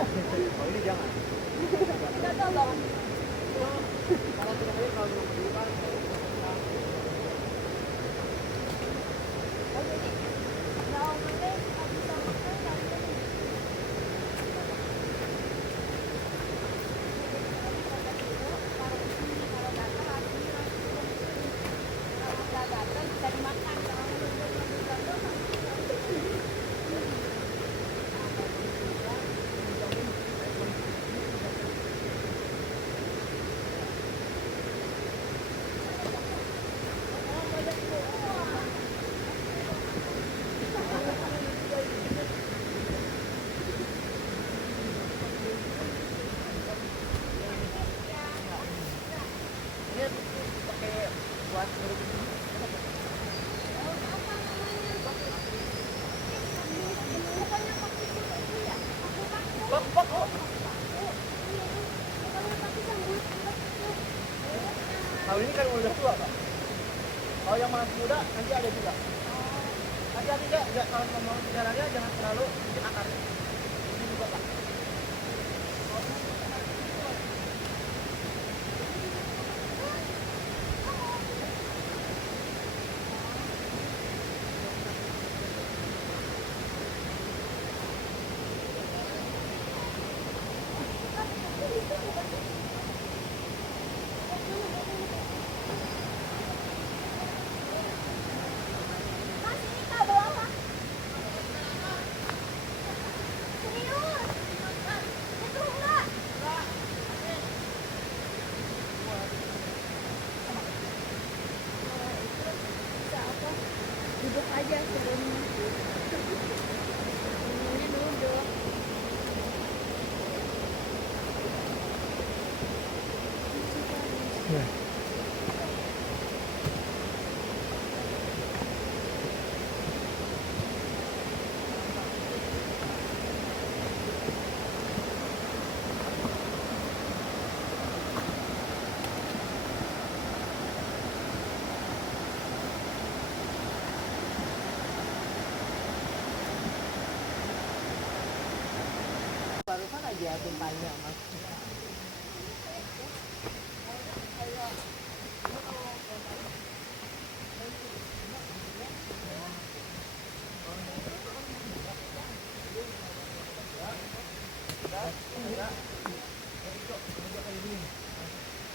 Kalau ini jangan. Enggak tahu bang. Kalau tidak aja kalau nomor dulu kan. Oh jadi nggak omongnya nggak bisa makan nggak bisa nih. Kalau gatal harus langsung kalau nggak gatal bisa dimakan kalau belum gatal nggak bisa. Ini pakai buat Bukannya pakai itu ya? Aku pakai. bak kok. Bukannya pakai sambal itu. Kalau ini kan udah tua, Pak. Kalau yang masih muda nanti ada juga. Hati-hati enggak kalau ngomong jalannya jangan terlalu bikin akarnya. Ini juga, Pak. Mas ini kak bawa apa? Serius? Itu enggak? Bisa apa? Duduk aja sebelumnya. Ini duduk. Barusan aja aku tanya, Mas.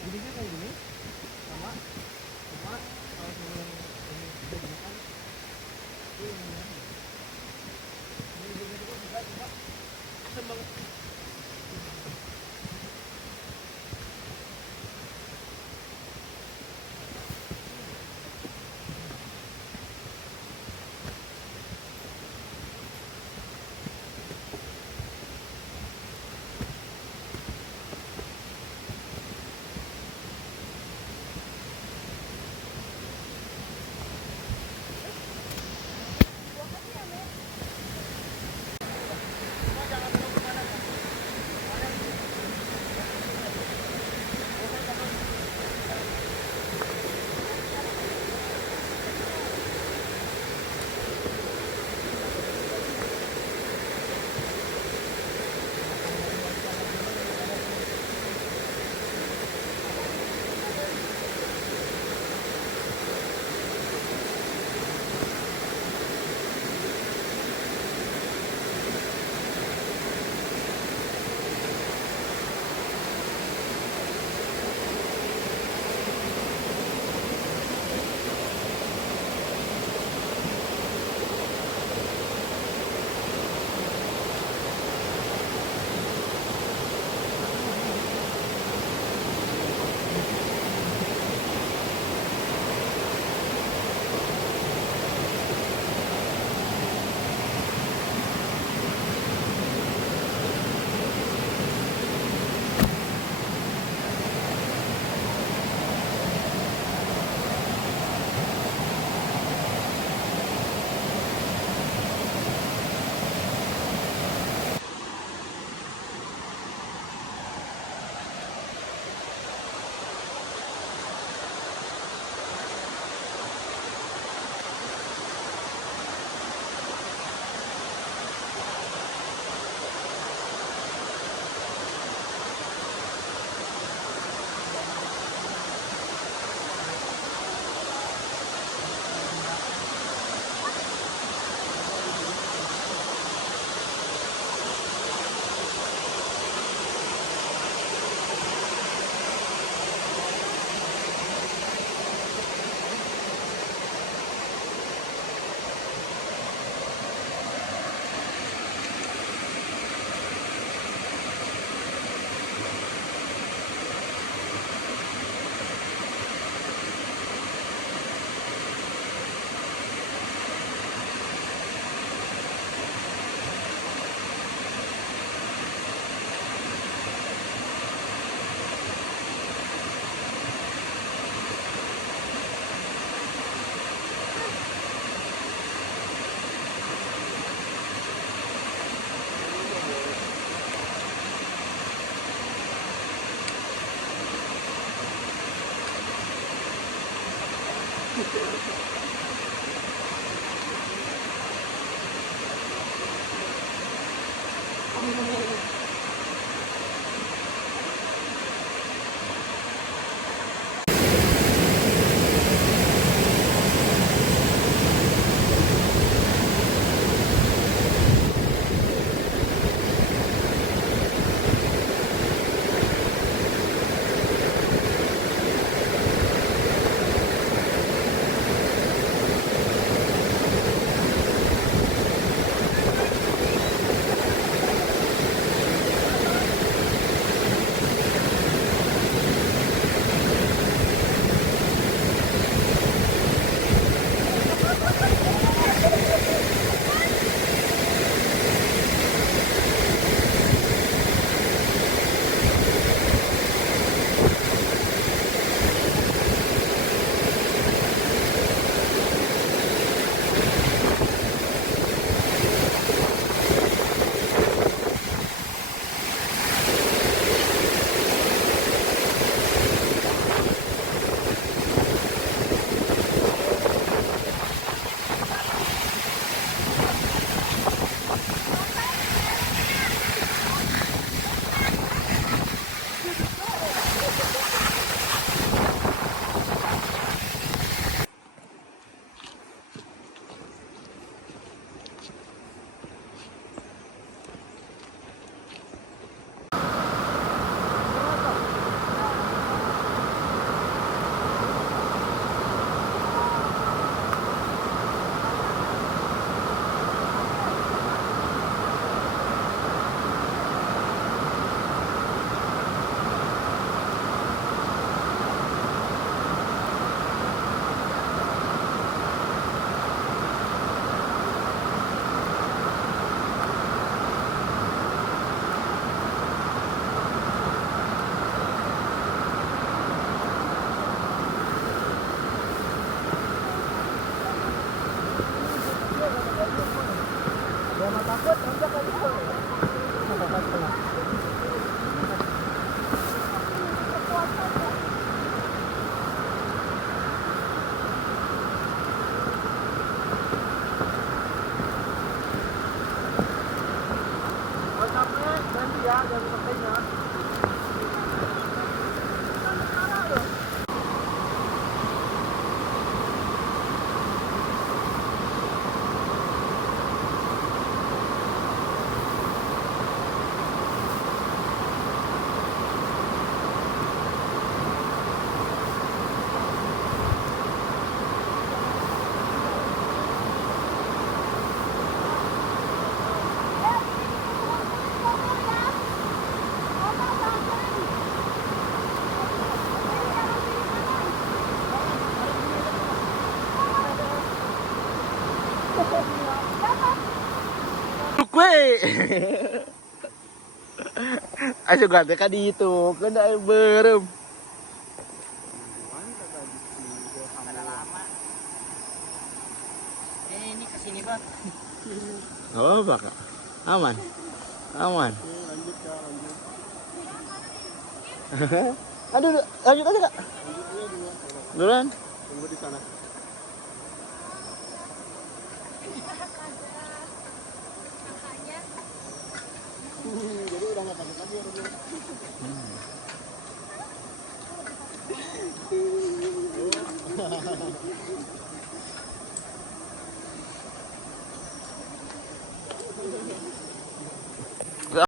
Gini kayak gini sama kalau yang ini bisa dimakan ini juga sembang. Cuma jangan terlalu kemana kan. Jangan takut, nanti akan bisa. WhatsApp-nya ganti ya, ganti pakainya. Gue. Ayo gak ka dito, kada ay berem. Ada lama. Ini kesini bang. Oh, apa kak? Aman, aman. Lanjut ya, lanjut. Aduh, lanjut aja kak. Duluan. Tunggu di sana. Jadi udah nggak takut lagi orangnya.